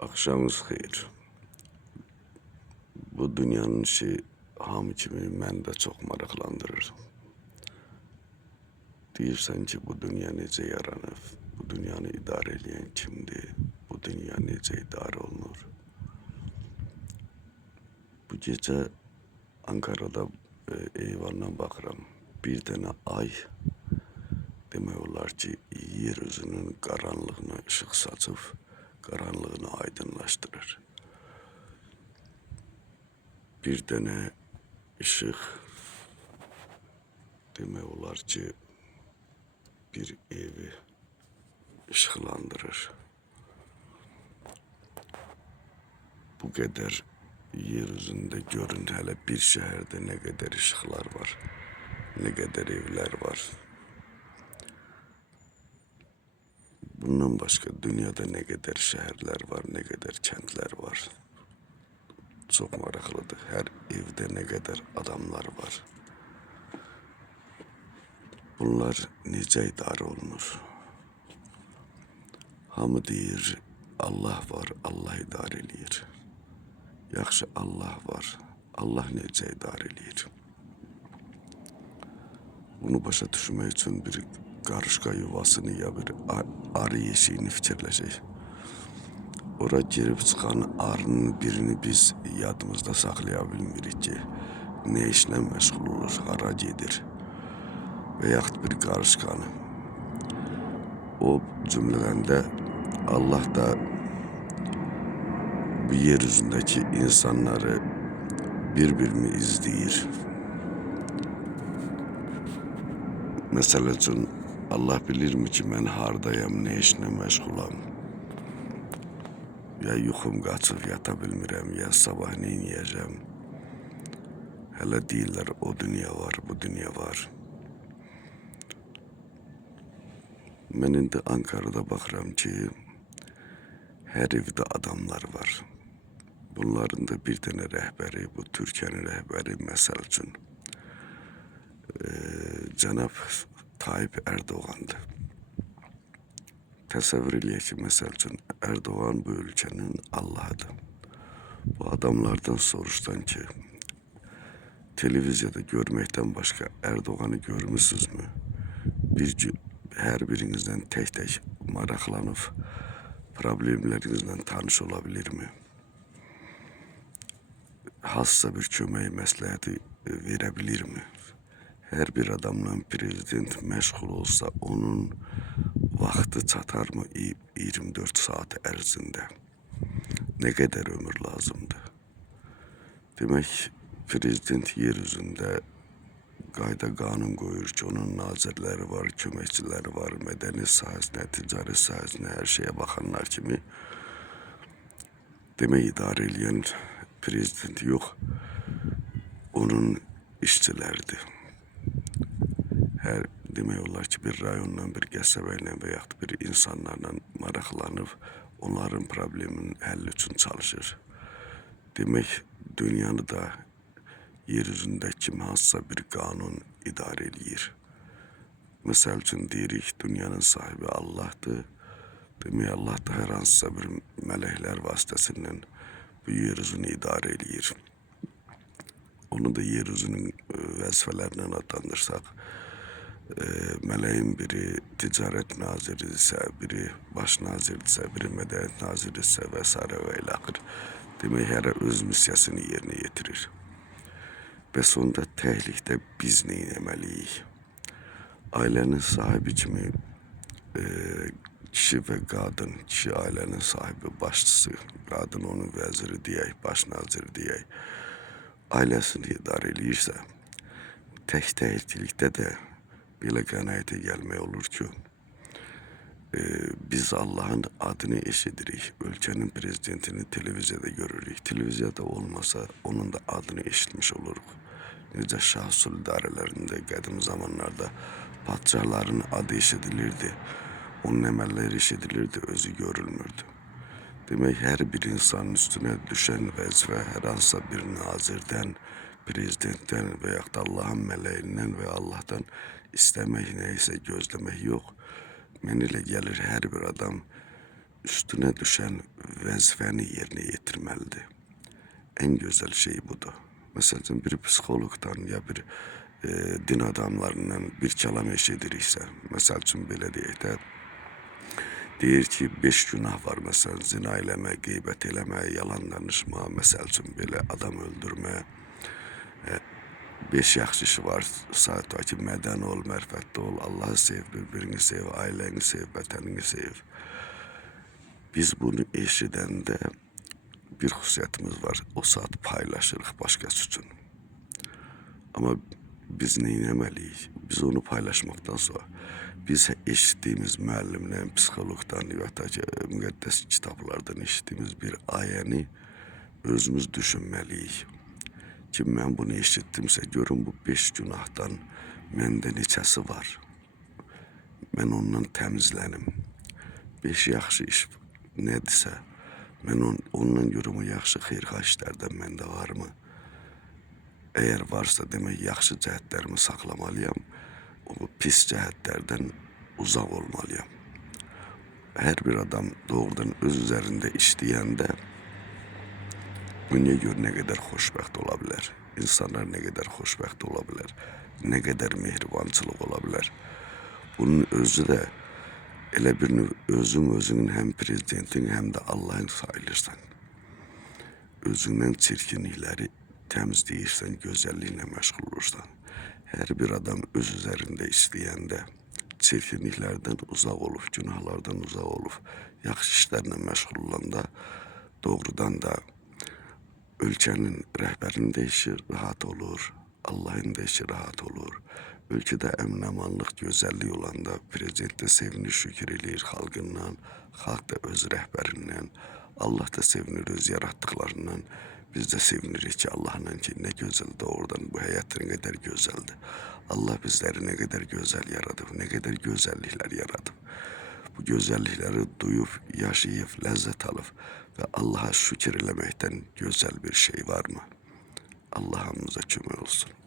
Akşamınız xeyir. Bu dünyanın işi hamı kimi məni də çox maraqlandırır. Deyirsən ki, bu dünya necə yaranıb, bu dünyanı idarə edən kimdir, bu dünya necə idarə olunur. Bu gecə Ankara'da eyvandan baxıram, bir dənə ay demək olar ki, yer üzünün qaranlığına ışıq saçıb, qaranlığını aydınlaşdırır. Bir dənə ışıq demək olar ki, bir evi ışıqlandırır. Bu qədər yer üzündə görün hələ bir şəhərdə nə qədər ışıqlar var, nə qədər evlər var. Bundan başqa dünyada nə qədər şəhərlər var, nə qədər kəndlər var. Çox maraqlıdır. Hər evdə nə qədər adamlar var. Bunlar necə idarə olunur? Hamı deyir, Allah var, Allah idarə eləyir. Yaxşı, Allah var, Allah necə idarə eləyir? Bunu başa düşmək üçün bir qarışqa yuvasını ya bir arı yeşiyini fikirləşək. Ora girib çıxan arının birini biz yadımızda saxlaya bilmirik ki, nə işlə məşğul olur, hara gedir və yaxud bir qarışqanı. O cümlələrində Allah da bu yer üzündəki insanları bir-birini izləyir. Məsəl üçün, Allah bilirmi ki, mən hardayam, nə işlə məşğulam? Ya yuxum qaçıb yata bilmirəm, ya sabah neyniyəcəm? Hələ deyirlər, o dünya var, bu dünya var. Mən indi Ankara'da baxıram ki, hər evdə adamlar var. Bunların da bir dənə rəhbəri, bu Türkiyənin rəhbəri məsəl üçün cənab Tayyip Erdoğan'dır. Təsəvvür eləyək ki, məsəl üçün Erdoğan bu ölkənin Allahıdır. Bu adamlardan soruşdan ki, televiziyada görməkdən başqa Erdoğan'ı görmüsünüzmü? Bir gün hər birinizdən tək-tək maraqlanıb problemlərinizlə tanış ola bilirmi? Hansısa bir kömək məsləhəti verə bilirmi? Hər bir adamla prezident məşğul olsa, onun vaxtı çatarmı 24 saat ərzində? Nə qədər ömür lazımdır? Demək, prezident yer üzündə qayda qanun qoyur ki, onun nazirləri var, köməkçiləri var, mədəni sahəsinə, ticari sahəsinə, hər şeyə baxanlar kimi. Demək, idarə eləyən prezident yox, onun işçiləridir. Hər demək olar ki, bir rayonla, bir qəsəbə ilə və yaxud bir insanlarla maraqlanıb, onların probleminin həlli üçün çalışır. Demək, dünyanı da yer üzündə kim hansısa bir qanun idarə eləyir. Məsəl üçün deyirik, dünyanın sahibi Allah'dır. Demək, Allah da hər hansısa bir mələklər vasitəsindən bu yer üzünü idarə eləyir. Onu da yer üzünün vəzifələrindən adlandırsaq, mələyin biri ticarət naziridirsə, biri baş naziridirsə, biri mədəniyyət naziridirsə və s. və ilə axır. Demək, hərə öz missiyasını yerinə yetirir. Bəs onda təhlikdə biz nə etməliyik? Ailənin sahibi kimi kişi və qadın, kişi ailənin sahibi, başçısı, qadın onun vəziri deyək, baş naziri deyək, ailəsini idarə eləyirsə, tək-təklikdə də belə qənaətə gəlmək olur ki, biz Allah'ın adını eşidirik, ölkənin prezidentini televiziyada görürük. Televiziyada olmasa onun da adını eşitmiş oluruq. Necə şah suldarələrində qədim zamanlarda padşahların adı eşidilirdi, onun əməlləri eşidilirdi, özü görülmürdü. Demək, hər bir insanın üstünə düşən vəzifə hər hansısa bir nazirdən, prezidentdən və yaxud Allahın mələyindən və Allah'tan istəmək, nəysə gözləmək yox. Mən elə gəlir, hər bir adam üstüne düşen vəzifəni yerinə yetirməlidir. En güzel şey budur. Mesela bir psikologdan ya bir din adamlarından bir kelam eşidiriksə, məsəl üçün belə deyək də, deyir ki, 5 günah var. Məsələn, zina eləmə, qeybət eləmə, yalan danışma, məsəl üçün belə adam öldürmə. 5 yaxşı işi var. Saat ki, mədən ol, mərfətli ol, Allah'ı sev, birbirini sev, ailəni sev, vətənini sev. Biz bunu eşidəndə bir xüsusiyyətimiz var. O saat paylaşırıq başqası üçün. Ama biz nə etməliyik? Biz onu paylaşmaktan sonra biz eşitdiyimiz müəllimdən, psikologdan və ya ki, müqəddəs kitablardan eşitdiyimiz bir ayəni özümüz düşünməliyik. Ki mən bunu eşitdimsə, görün bu 5 günahdan məndə neçəsi var? Mən ondan təmizlənim. 5 yaxşı iş nədirsə, mən ondan görüm o yaxşı xeyirxah işlərdən məndə varmı? Eğer varsa demək yaxşı cəhətlərimi saxlamalıyam, o pis cəhətlərdən uzaq olmalıyam. Hər bir adam doğrudan öz üzərində işləyəndə dünya gör nə qədər xoşbəxt ola bilər. İnsanlar nə qədər xoşbəxt ola bilər. Nə qədər mehribançılıq ola bilər. Bunun özü də elə bir növ özünün həm prezidentin, həm də Allah'ın sayılırsan. Özündən çirkinlikləri təmizləyirsən, gözəlliklə məşğul olursan. Hər bir adam öz üzərində işləyəndə çirkinliklərdən uzaq olub, günahlardan uzaq olub, yaxşı işlərlə məşğul olanda doğrudan da ölkənin rəhbərinin də işi rahat olur, Allah'ın da işi rahat olur. Ölkədə əmin-amanlıq, gözəllik olanda prezident də sevinir, şükür eləyir xalqından, xalq da öz rəhbərindən, Allah da sevinir öz yarattıqlarından. Biz də sevinirik ki, Allah'la ki, nə gözəldir oradan, bu həyat nə qədər gözəldir. Allah bizləri nə qədər gözəl yaradıb, nə qədər gözəlliklər yaradıb. Bu gözəllikləri duyub, yaşayıb, ləzzət alıb və Allah'a şükür eləməkdən gözəl bir şey varmı? Allah hamımıza kömək olsun.